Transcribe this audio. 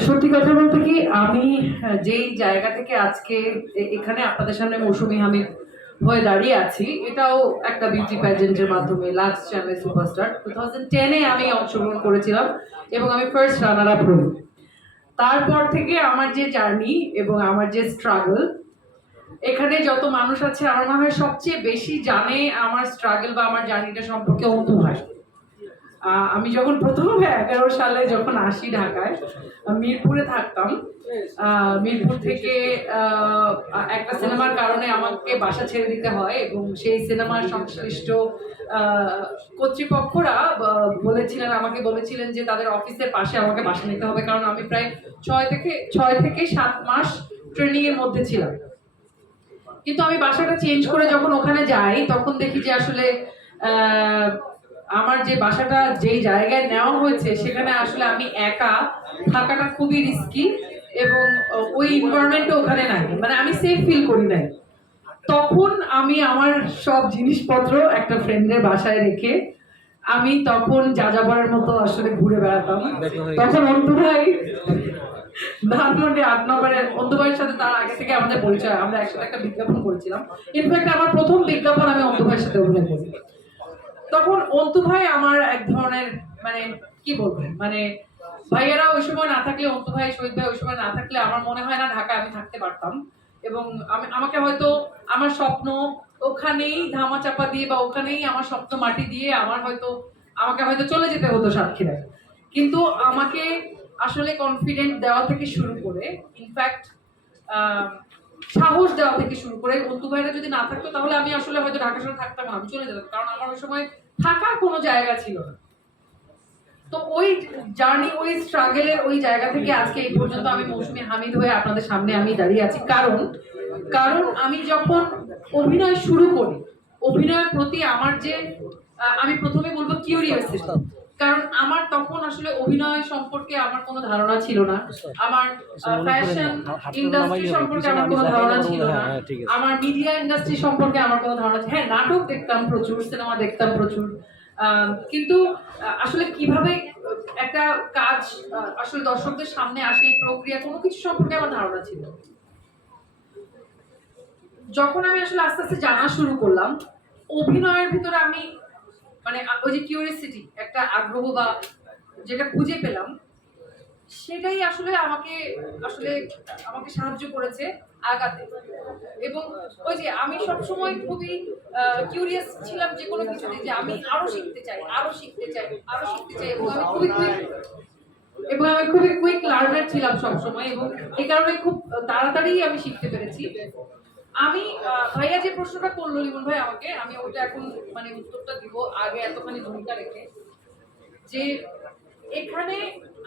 সত্যি কথা বলতে কি আমি যেই জায়গা থেকে আজকে এখানে আপনাদের সামনে মৌসুমি হামিদ হয়ে দাঁড়িয়ে আছি এটাও একটা বিউটি প্যাজেন্টের মাধ্যমে last channel superstar two thousand টেনে আমি অংশগ্রহণ করেছিলাম এবং আমি ফার্স্ট রানার আপ হই। তারপর থেকে আমার যে জার্নি এবং আমার যে স্ট্রাগল এখানে যত মানুষ আছে আমার মনে হয় সবচেয়ে বেশি জানে আমার স্ট্রাগল বা আমার জার্নিটা সম্পর্কে অন্তু আহ, আমি যখন প্রথম এগারো সালে যখন আসি ঢাকায় মিরপুরে থাকতাম। আহ, মিরপুর থেকে আহ, একটা সিনেমার কারণে আমাকে বাসা ছেড়ে দিতে হয় এবং সেই সিনেমার সংশ্লিষ্ট আহ, কর্তৃপক্ষরা বলেছিলেন আমাকে বলেছিলেন যে তাদের অফিসের পাশে আমাকে বাসা নিতে হবে কারণ আমি প্রায় ছয় থেকে ছয় থেকে সাত মাস ট্রেনিং এর মধ্যে ছিলাম। কিন্তু আমি বাসাটা চেঞ্জ করে যখন ওখানে যাই তখন দেখি যে আসলে আহ, আমার যে বাসাটা যেই জায়গায় নেওয়া হয়েছে, সেখানে আসলে আমি একা থাকাটা খুবই রিস্কি এবং ওই এনভায়রনমেন্টও ওখানে নাই। মানে আমি সেফ ফিল করি নাই। তখন আমি আমার সব জিনিসপত্র একটা ফ্রেন্ডের বাসায় রেখে আমি তখন যাযাবরের মতো আসলে ঘুরে বেড়াতাম। তখন অন্তু ভাই ধানমন্ডি আট নম্বরে, অন্তু ভাইয়ের সাথে তার আগে থেকে আমাদের পরিচয়, আমরা একসাথে একটা বিজ্ঞাপন করেছিলাম। ইনফ্যাক্ট আমার প্রথম বিজ্ঞাপন আমি অন্তু ভাইয়ের সাথে অভিনয় করি। তখন অন্তু ভাই আমার এক ধরনের মানে কি বলব মানে ভাইয়েরা ওই সময় না থাকলে, অন্তু ভাই, শহীদ ভাই ওই সময় না থাকলে আমার মনে হয় না ঢাকা আমি থাকতে পারতাম। এবং আমি, আমাকে হয়তো আমার স্বপ্ন ওখানেই ধামা চাপা দিয়ে বা ওখানেই আমার স্বপ্ন মাটি দিয়ে আমার হয়তো, আমাকে হয়তো চলে যেতে হতো সাতক্ষীরায়। কিন্তু আমাকে আসলে কনফিডেন্ট দেওয়া থেকে শুরু করে ইনফ্যাক্ট সাহস দেওয়া থেকে শুরু করে অন্তু ভাইরা যদি না থাকতো, তাহলে আমি আসলে হয়তো ঢাকা শহরে থাকতাম আমি চলে যেতাম, কারণ আমার ওই সময় থাকার কোনো জায়গা ছিল না। তো ওই জার্নি ওই স্ট্রাগলের ওই জায়গা থেকে আজকে এই পর্যন্ত আমি মৌসুমী হামিদ হয়ে আপনাদের সামনে আমি দাঁড়িয়ে আছি। কারণ কারণ আমি যখন অভিনয় শুরু করি, অভিনয়ের প্রতি আমার যে আমি প্রথমে বলব কিউরিয়াসিটি কারণ আমার তখন আসলে অভিনয় সম্পর্কে আমার কোনো ধারণা ছিল না। আমার ফ্যাশন ইন্ডাস্ট্রি সম্পর্কে আমার কোনো ধারণা ছিল না। আমার মিডিয়া ইন্ডাস্ট্রি সম্পর্কে আমার কোনো ধারণা ছিল- হ্যাঁ নাটক দেখতাম প্রচুর সিনেমা দেখতাম প্রচুর। কিন্তু আসলে কীভাবে একটা কাজ আসলে দর্শকদের সামনে আসে এই প্রক্রিয়া কোনো কিছু সম্পর্কে আমার ধারণা ছিল যখন আমি আসলে আস্তে আস্তে জানা শুরু করলাম অভিনয়ের ভিতরে আমি মানে ওই যে কিউরিয়াসিটি একটা আগ্রহ বা যেটা খুঁজে পেলাম, সেটাই আসলে আমাকে আসলে আমাকে সাহায্য করেছে আগাতে। এবং ওই যে আমি সবসময় খুবই কিউরিয়াস ছিলাম যে কোনো কিছুতে, যে আমি আরও শিখতে চাই, আরও শিখতে চাই, আরও শিখতে চাই, এবং আমি খুবই কুইক এবং আমি খুবই কুইক লার্নার ছিলাম সবসময়, এবং এই কারণে খুব তাড়াতাড়ি আমি শিখতে পেরেছি। আমি ভাইয়া যে প্রশ্নটা করল লিমন ভাই আমাকে, আমি ওটা এখন মানে উত্তরটা দিব, আগে এতখানি ভূমিকা রেখে, যে এখানে